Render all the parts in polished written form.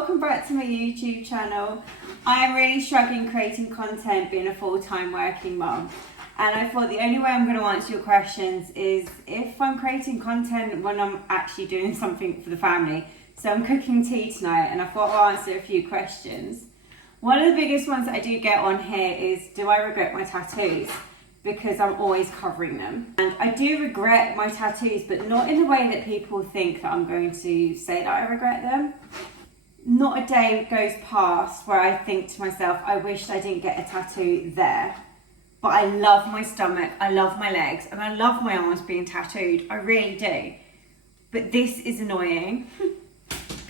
welcome back to my YouTube channel. I am really struggling creating content being a full-time working mum, and I thought the only way I'm going to answer your questions is if I'm creating content when I'm actually doing something for the family. So I'm cooking tea tonight and I thought I'll answer a few questions. One of the biggest ones that I do get on here is, do I regret my tattoos? Because I'm always covering them. And I do regret my tattoos, but not in the way that people think that I'm going to say that I regret them. Not a day goes past where I think to myself, I wish I didn't get a tattoo there. But I love my stomach, I love my legs, and I love my arms being tattooed. I really do. But this is annoying.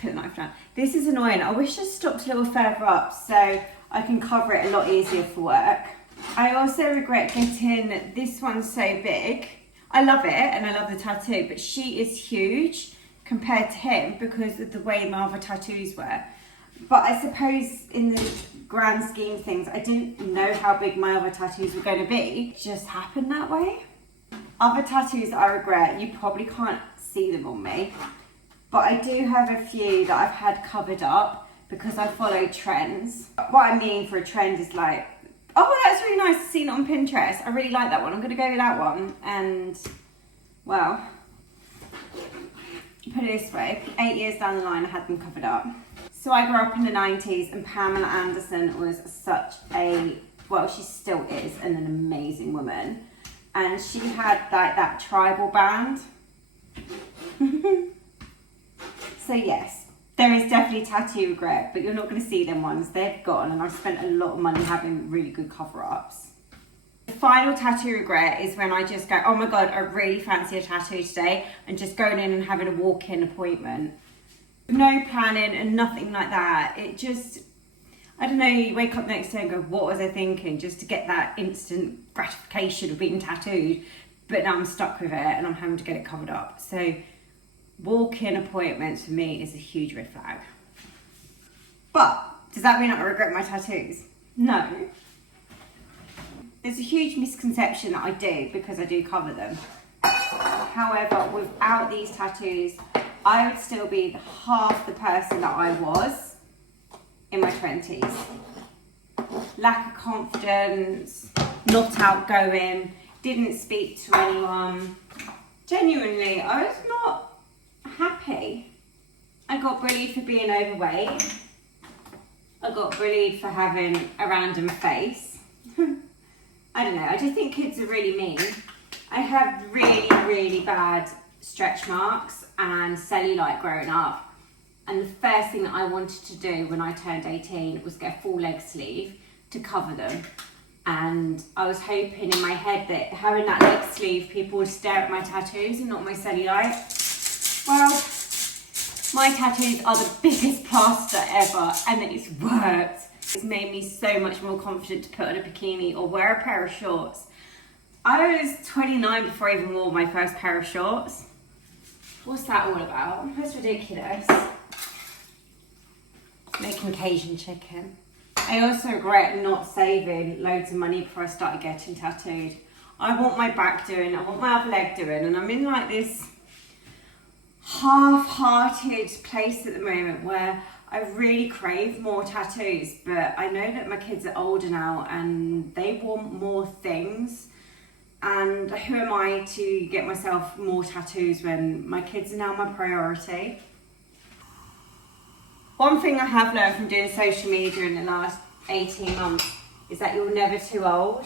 Put the knife down. This is annoying. I wish I stopped a little further up so I can cover it a lot easier for work. I also regret getting this one so big. I love it and I love the tattoo, but she is huge compared to him because of the way my other tattoos were. But I suppose in the grand scheme of things, I didn't know how big my other tattoos were going to be. It just happened that way. Other tattoos that I regret, you probably can't see them on me, but I do have a few that I've had covered up because I follow trends. What I mean for a trend is like, oh, that's really nice, I've seen it on Pinterest. I really like that one. I'm going to go with that one. And, well, put it this way, 8 years down the line, I had them covered up. So I grew up in the 90s and Pamela Anderson was such a, well, she still is an amazing woman. And she had like that tribal band. So yes, there is definitely tattoo regret, but you're not going to see them ones. They've gone, and I've spent a lot of money having really good cover-ups. The final tattoo regret is when I just go, oh my God, I really fancy a tattoo today, and just going in and having a walk-in appointment. No planning and nothing like that. It just, I don't know, you wake up next day and go, what was I thinking? Just to get that instant gratification of being tattooed. But now I'm stuck with it and I'm having to get it covered up. So walk-in appointments for me is a huge red flag. But does that mean I regret my tattoos? No. There's a huge misconception that I do because I do cover them. However, without these tattoos, I would still be half the person that I was in my 20s. Lack of confidence, not outgoing, didn't speak to anyone. Genuinely, I was not happy. I got bullied for being overweight. I got bullied for having a random face. I don't know, I just think kids are really mean. I have really, really bad stretch marks and cellulite growing up. And the first thing that I wanted to do when I turned 18 was get a full leg sleeve to cover them. And I was hoping in my head that having that leg sleeve, people would stare at my tattoos and not my cellulite. Well, my tattoos are the biggest plaster ever, and it's worked. It's made me so much more confident to put on a bikini or wear a pair of shorts. I was 29 before I even wore my first pair of shorts. What's that all about? That's ridiculous. Making Cajun chicken. I also regret not saving loads of money before I started getting tattooed. I want my back doing, I want my other leg doing, and I'm in like this half-hearted place at the moment where I really crave more tattoos, but I know that my kids are older now and they want more things. And who am I to get myself more tattoos when my kids are now my priority? One thing I have learned from doing social media in the last 18 months is that you're never too old.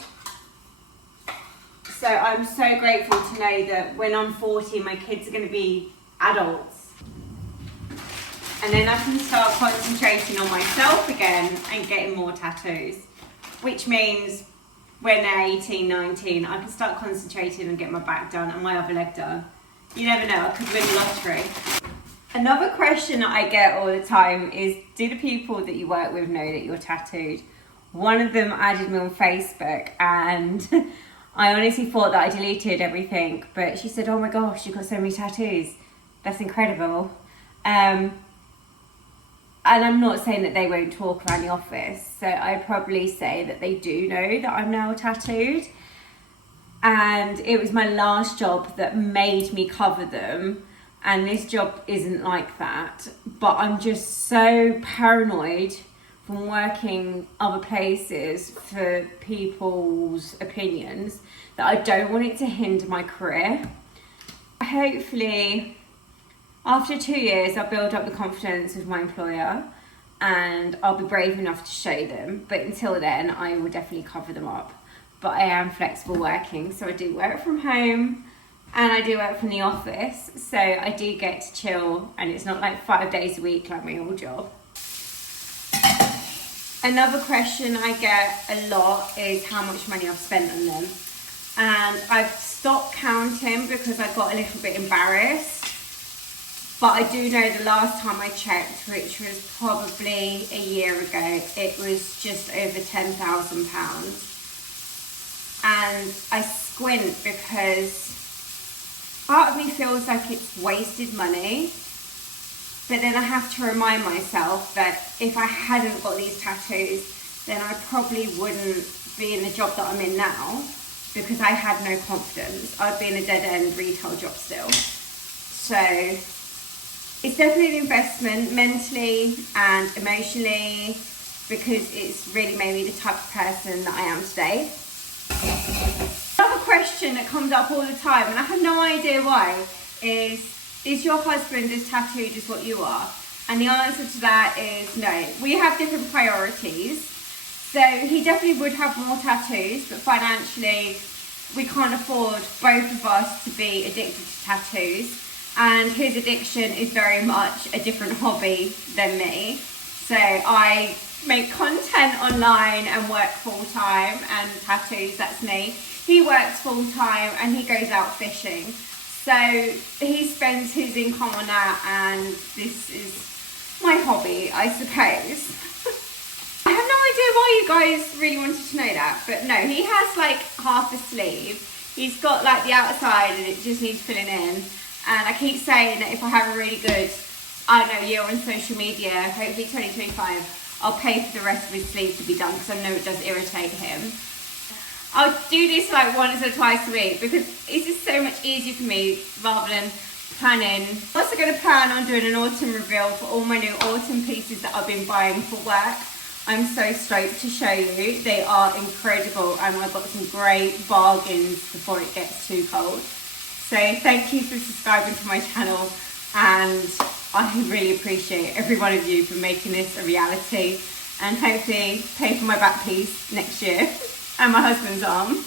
So I'm so grateful to know that when I'm 40, my kids are going to be adults. And then I can start concentrating on myself again and getting more tattoos. Which means when they're 18, 19, I can start concentrating and get my back done and my other leg done. You never know, I could win the lottery. Another question that I get all the time is, do the people that you work with know that you're tattooed? One of them added me on Facebook and I honestly thought that I deleted everything, but she said, oh my gosh, you've got so many tattoos. That's incredible. And I'm not saying that they won't talk around the office, so I'd probably say that they do know that I'm now tattooed. And it was my last job that made me cover them. and this job isn't like that. But I'm just so paranoid from working other places for people's opinions that I don't want it to hinder my career. Hopefully, after 2 years, I'll build up the confidence with my employer and I'll be brave enough to show them. But until then, I will definitely cover them up. But I am flexible working, so I do work from home and I do work from the office. So I do get to chill, and it's not like 5 days a week like my old job. Another question I get a lot is how much money I've spent on them. And I've stopped counting because I got a little bit embarrassed. But I do know the last time I checked, which was probably a year ago, it was just over £10,000. And I squint because part of me feels like it's wasted money. But then I have to remind myself that if I hadn't got these tattoos, then I probably wouldn't be in the job that I'm in now, because I had no confidence. I'd be in a dead-end retail job still. So it's definitely an investment mentally and emotionally, because it's really made me the type of person that I am today. Another question that comes up all the time, and I have no idea why, is your husband as tattooed as what you are? And the answer to that is no. We have different priorities. So he definitely would have more tattoos, but financially we can't afford both of us to be addicted to tattoos. And his addiction is very much a different hobby than me. So I make content online and work full-time, and tattoos, that's me. He works full-time and he goes out fishing. So he spends his income on that, and this is my hobby, I suppose. I have no idea why you guys really wanted to know that, but no, he has like half a sleeve. He's got like the outside and it just needs filling in. And I keep saying that if I have a really good, I don't know, year on social media, hopefully 2025, I'll pay for the rest of his sleeve to be done, because I know it does irritate him. I'll do this like once or twice a week because it's just so much easier for me rather than planning. I'm also going to plan on doing an autumn reveal for all my new autumn pieces that I've been buying for work. I'm so stoked to show you. They are incredible, and I've got some great bargains before it gets too cold. So thank you for subscribing to my channel, and I really appreciate every one of you for making this a reality, and hopefully pay for my back piece next year and my husband's arm.